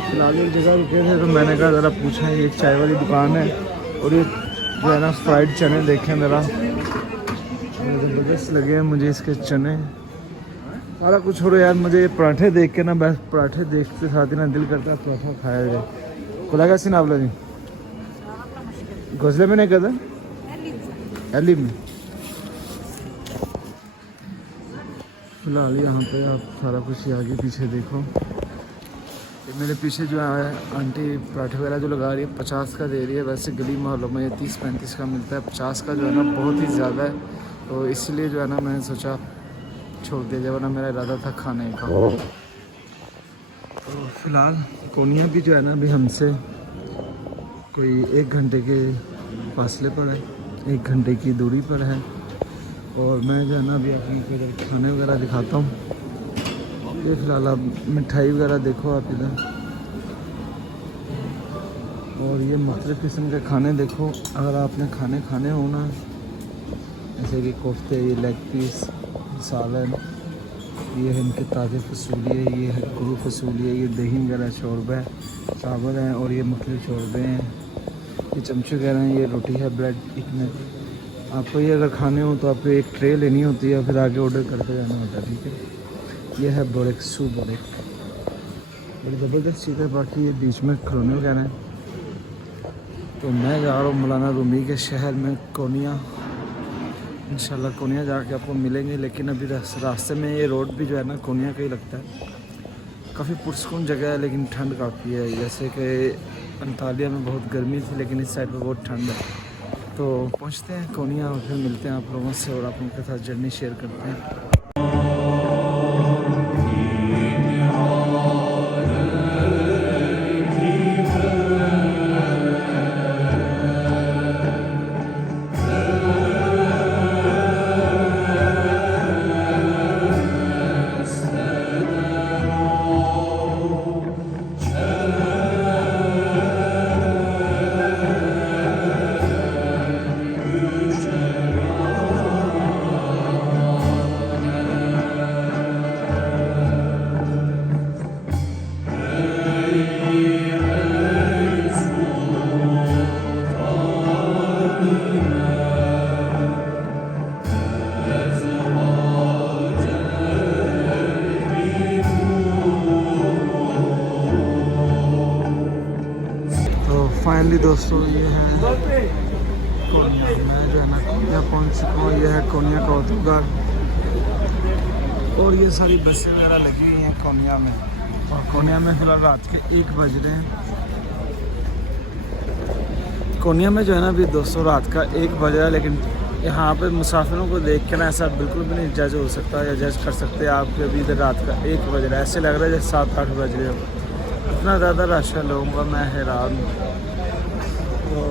फिलहाल एक जगह रुके थे तो मैंने कहा ज़रा पूछा, ये एक चाय वाली दुकान है और ये जो है ना फ्राइड चने देखें ज़रा, ज़बरदस्त लगे हैं मुझे इसके चने। सारा कुछ छोड़ो यार, मुझे ये पराठे देख के ना, बस पराठे देखते साथ ही ना दिल करता है पराठा खाया जाए। खुला सी नावला जी घोसले में नहीं कहते एली में। फिलहाल यहाँ पे आप सारा कुछ ये आगे पीछे देखो, ये मेरे पीछे जो है आंटी पराठे वगैरह जो लगा रही है 50 का दे रही है। वैसे गली मोहल्लों में ये 30-35 का मिलता है, 50 का जो है ना बहुत ही ज़्यादा है, तो इसलिए जो है ना मैंने सोचा छोड़ दिया जाए, वरना मेरा इरादा था खाने का। तो फिलहाल कोनिया भी जो है ना अभी हमसे कोई 1 घंटे के फासले पर है, 1 घंटे की दूरी पर है। और मैं जो है ना अभी आपको इधर खाने वगैरह दिखाता हूँ। ये फिलहाल आप मिठाई वगैरह देखो आप इधर, और ये मुख्तलिफ़ किस्म के खाने देखो। अगर आपने खाने हो ना, जैसे कि कोफ्ते, ये लेग पीस, सालन, ये है इनके ताज़े फसूलिए, ये है गुरु फसूलिए, ये दही वगैरह शोरबा है, चावल हैं, और ये मुख्तलिफ़ शोरबे हैं, ये चमचे वगैरह हैं, ये रोटी है, ब्रेड। आपको ये अगर खाने हो तो आपको एक ट्रे लेनी होती है, फिर आगे ऑर्डर करते जाना होता है, ठीक है। ये है बोरेक, सू बोरेक, बड़ी ज़बरदस्त चीज़ है। बाकी ये बीच में खिलौने वगैरह हैं। तो मैं जा रहा हूँ मौलाना रूमी के शहर में कोनिया। इंशाल्लाह कोनिया जाके आपको मिलेंगे, लेकिन अभी रास्ते में ये रोड भी जो है ना कोनिया का ही लगता है। काफ़ी पुरसकून जगह है, लेकिन ठंड काफ़ी है। जैसे कि अंतालिया में बहुत गर्मी थी, लेकिन इस साइड पे बहुत ठंड है। तो पहुंचते हैं कोनिया और फिर मिलते हैं आप लोगों से, और आप उनके साथ जर्नी शेयर करते हैं। फाइनली दोस्तों ये है कोनिया। मैं जो है ना कोनिया पहुंच चुका हूँ। ये है कोनिया का औद्योगार, और ये सारी बसें वगैरह लगी हुई हैं कोनिया में। और कोनिया में फ़िलहाल रात के 1 बज रहे हैं। कोनिया में जो है ना अभी दोस्तों रात का 1 बज रहा है, लेकिन यहाँ पे मुसाफिरों को देख के ना ऐसा बिल्कुल भी नहीं जज हो सकता या जज कर सकते आप कि अभी इधर रात का 1 बज रहा है। ऐसे लग रहा है जैसे 7-8 बज रहे हो। इतना ज़्यादा रश है लोगों का, मैं हैरान हूँ। तो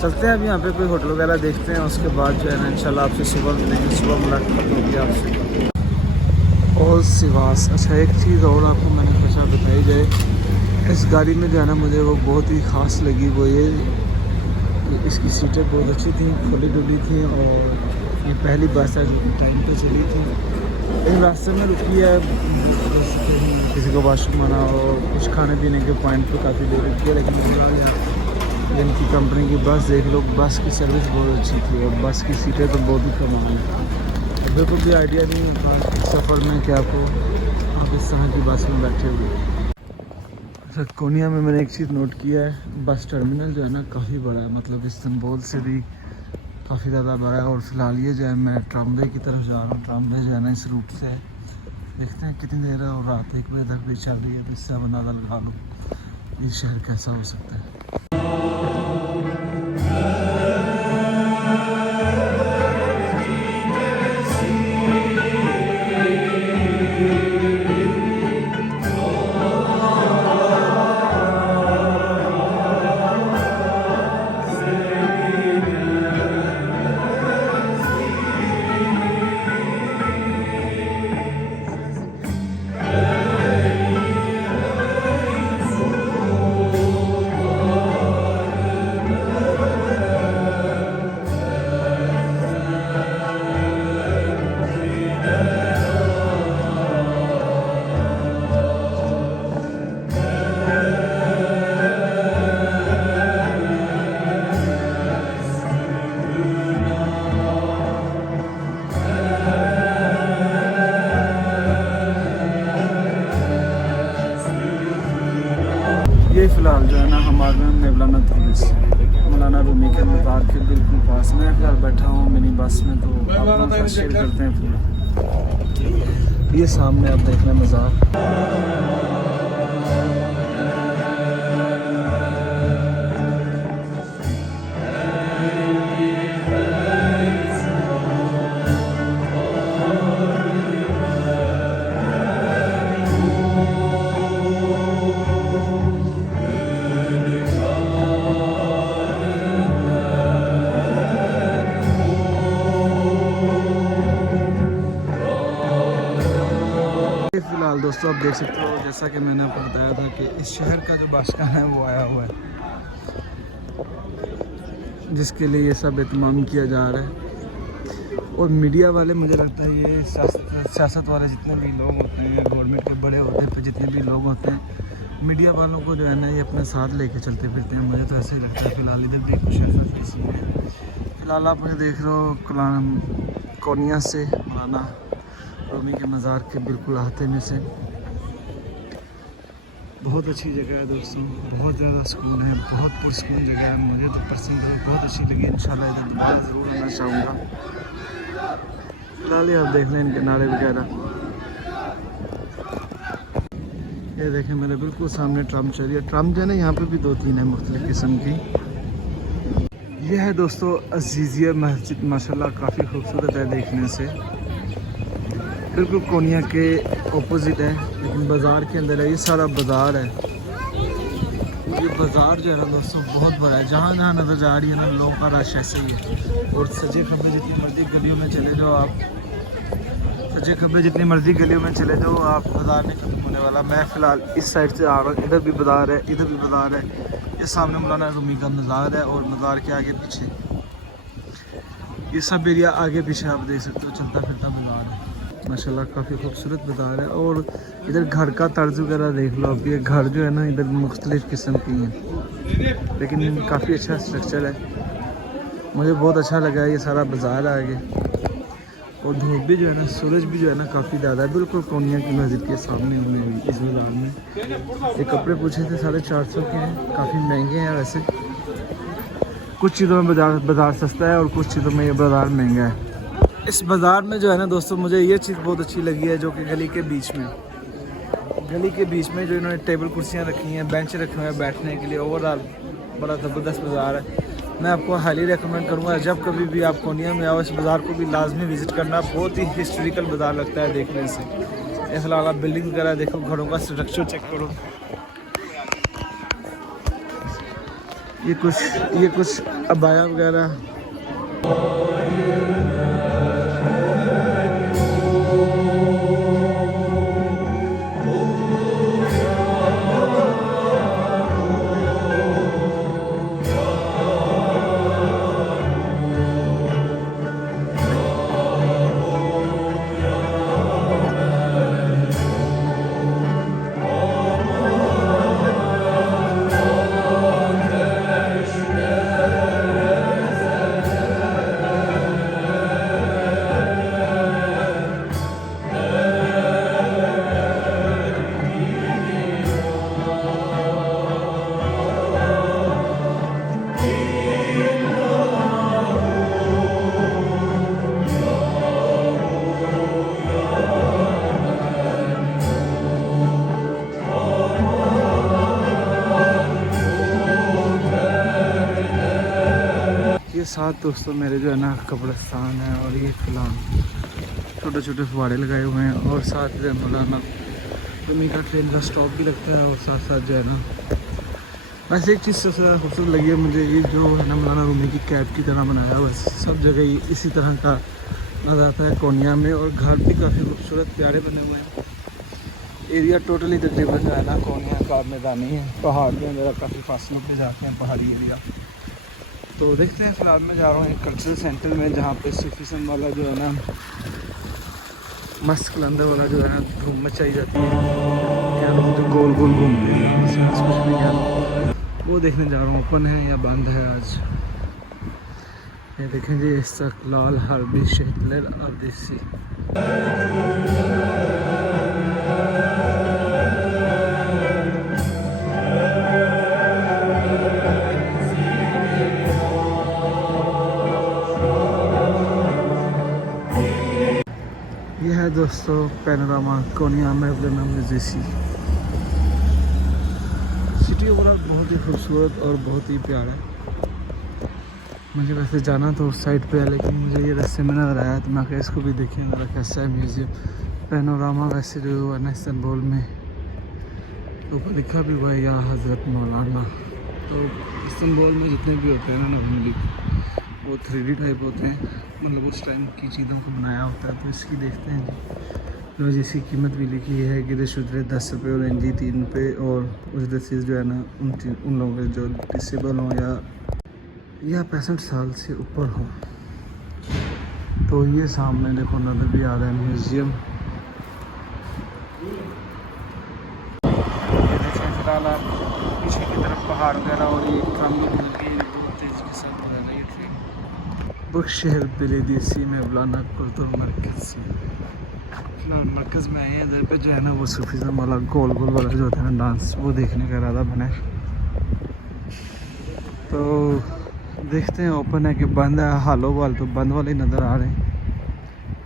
चलते हैं अभी यहाँ पे कोई होटल वगैरह देखते हैं, उसके बाद जो है ना इंशाल्लाह आपसे सुबह मिलेंगे, सुबह मुलाकात होगी आपसे। और सिवास, अच्छा एक चीज़ और आपको मैंने सोचा बताई जाए। इस गाड़ी में जो है ना मुझे वो बहुत ही ख़ास लगी, वो ये इसकी सीटें बहुत अच्छी थी, खुली डुली थी, और ये पहली बस है जो कि टाइम पे चली थी। एक रास्ते में रुकी है, किसी को वाशरूम आना और कुछ खाने पीने के पॉइंट पे काफ़ी देर रुकी है, लेकिन फिलहाल यहाँ इनकी कंपनी की बस देख लो, बस की सर्विस बहुत अच्छी थी, और बस की सीटें तो बहुत ही कमाल है। बिल्कुल भी आइडिया नहीं होता सफ़र में कि आपको आप इस तरह की बस में बैठे हुए। अच्छा, कोनिया में मैंने एक चीज़ नोट किया है, बस टर्मिनल जो है ना काफ़ी बड़ा है, मतलब इस्तांबुल से भी काफ़ी ज़्यादा बड़ा है। और फिलहाल ये जो है मैं ट्रामवे की तरफ जा रहा हूँ। ट्रामवे जो है ना इस रूट से है, देखते हैं कितनी देर है, और रात 1 बजे तक भी चल रही है, तो इससे आप अंदाज़ा लगा लो ये शहर कैसा हो सकता है। ये फ़िलहाल जो है ना हमारे मौलाना दरवेश मौलाना रूमी के मज़ार के बिल्कुल पास में फ़िलहाल बैठा हूँ मिनी बस में। तो आप लोगों का शेयर करते हैं पूरा। ये सामने आप देख रहे हैं मज़ार। फ़िलहाल दोस्तों आप देख सकते हो, जैसा कि मैंने आपको बताया था कि इस शहर का जो बादशाह है वो आया हुआ है, जिसके लिए ये सब एहतमाम किया जा रहा है। और मीडिया वाले, मुझे लगता है ये सियासत वाले जितने भी लोग होते हैं, गवर्नमेंट के बड़े होते हैं, फिर जितने भी लोग होते हैं, मीडिया वालों को जो है ना ये अपने साथ लेके चलते फिरते हैं। मुझे तो ऐसे ही लगता है। फ़िलहाल इधर भी कुछ ऐसा सीन है। फ़िलहाल आप मुझे देख रहे हो कोनिया से मौलाना रूमी के मज़ार के बिल्कुल आते में से। बहुत अच्छी जगह है दोस्तों, बहुत ज़्यादा सुकून है, बहुत पुरसकून जगह है। मुझे तो पर्सनल बहुत अच्छी लगी। इंशाल्लाह इधर दोबारा ज़रूर आना चाहूँगा। फिलहाल आप देख लें इनके नारे वगैरह। ये देखें मेरे बिल्कुल सामने ट्रम चल रही है। ट्रम जो है ना यहाँ पे भी 2-3 है मुख्तलिफ़ किस्म की। यह है दोस्तों अजीज़िया मस्जिद, माशाल्लाह काफ़ी खूबसूरत है देखने से। बिल्कुल कोनिया के ऑपोजिट है, लेकिन बाज़ार के अंदर है। ये सारा बाज़ार है। ये बाज़ार जो है ना दोस्तों बहुत बड़ा है। जहाँ जहाँ नज़र जा रही है ना लोगों का रश ऐसे ही है। और सजे खब्बे जितनी मर्ज़ी गलियों में चले जाओ आप, सजे खब्बे जितनी मर्ज़ी गलियों में चले जाओ आप, बाज़ार नहीं खत्म होने वाला। मैं फ़िलहाल इस साइड से आ रहा हूँ। इधर भी बाज़ार है, इधर भी बाज़ार है। ये सामने मौलाना रूमी का मज़ार है और मज़ार के आगे पीछे ये सब एरिया आगे पीछे आप देख सकते हो। चलता फिरता बाज़ार है माशाल्लाह, काफ़ी खूबसूरत बाज़ार है। और इधर घर का तर्ज वगैरह देख लो आप। ये घर जो है ना इधर मुख्तलिफ़ किस्म की हैं, लेकिन काफ़ी अच्छा स्ट्रक्चर है। मुझे बहुत अच्छा लगा ये सारा बाज़ार आगे। और धूप भी जो है ना, सूरज भी जो है ना काफ़ी ज़्यादा है। बिल्कुल कोनिया की मस्जिद के सामने हुए भी इस बाज़ार में। ये कपड़े पूछे थे 450 के हैं, काफ़ी महंगे हैं वैसे। कुछ चीज़ों में बाज़ार सस्ता है और कुछ चीज़ों में ये बाज़ार महंगा है। इस बाज़ार में जो है ना दोस्तों मुझे ये चीज़ बहुत अच्छी लगी है, जो कि गली के बीच में जो इन्होंने टेबल कुर्सियाँ रखी हैं, बेंच रखे हुए हैं बैठने के लिए। ओवरऑल बड़ा ज़बरदस्त बाज़ार है। मैं आपको हाईली रेकमेंड करूँगा, जब कभी भी आप कोनिया में आओ इस बाज़ार को भी लाजमी विज़िट करना। बहुत ही हिस्टोरिकल बाज़ार लगता है देखने से। फिलहाल आप बिल्डिंग वगैरह देखो, घरों का स्ट्रक्चर चेक करो। ये कुछ अबाया वगैरह। साथ दोस्तों मेरे जो है ना कब्रिस्तान है। और ये फिलहाल छोटे छोटे फुवारे लगाए हुए हैं। और साथ जो है मौलाना रूमी का ट्रेन का स्टॉप भी लगता है। और साथ साथ जो है ना वैसे एक चीज़ सबसे ज़्यादा खूबसूरत लगी है मुझे, ये जो है ना मौलाना रूमी की कैब की तरह बनाया हुआ है। सब जगह इसी तरह का नज़र आता है कोनिया में। और घर भी काफ़ी खूबसूरत प्यारे बने हुए हैं। एरिया टोटली तकरीबन जो है ना कोनिया का मैदानी है। पहाड़ के अंदर काफ़ी फासलों पे जाते हैं, पहाड़ी एरिया। तो देखते हैं। फिलहाल मैं जा रहा हूँ एक कल्चरल सेंटर में, जहाँ पे सूफीज़म वाला जो है ना मस्त कलंदर वाला जो है ना धूम मचाई जाती है, जो गोल गोल घूमते हैं, वो देखने जा रहा हूँ। ओपन है या बंद है आज, ये देखें जी। इस्तक़लाल हर्बी शहर अरदेसी। दोस्तों पैनोरामा कोनिया मेवलाना मजेसी सिटी ओवरऑल बहुत ही खूबसूरत और बहुत ही प्यारा है। मुझे वैसे जाना तो उस साइड पे है, लेकिन मुझे ये रास्ते में नजर आया तो मैं कहा इसको भी देखिए ज़रा कैसा है म्यूज़ियम। पैनोरामा वैसे जो हुआ ना इस्तांबुल में ऊपर लिखा भी हुआ है या हज़रत मौलाना। तो इस्तांबुल में जितने भी होते हैं ना नॉर्मली वो 3D टाइप होते हैं, मतलब उस टाइम की चीज़ों को बनाया होता है। तो इसकी देखते हैं जी। लो जिसकी कीमत भी लिखी है गिरश उजरत 10 रुपये और एनजी 3 रुपये और उजरत फीस जो है ना उन लोगों के जो डिसेबल हों या 65 साल से ऊपर हो। तो ये सामने देखो नज़र भी आ रहा है म्यूज़ियम। ये देखें फिलहाल आप पीछे की तरफ पहाड़ वगैरह और ये काम भी मिल गई बहुत तेज़ी के साथ हो रहा है ये ट्रेन। बुकशहर बेलेदीसी में मौलाना कुल्तुर मरकज़ से फिलहाल मरकज़ में आए हैं। इधर पे जो है ना वो सूफीज़म वाला गोल गोल वाला जो होता है ना डांस वो देखने का इरादा बना है। तो देखते हैं ओपन है कि बंद है। हालो वाल तो बंद वाले नज़र आ रहे हैं।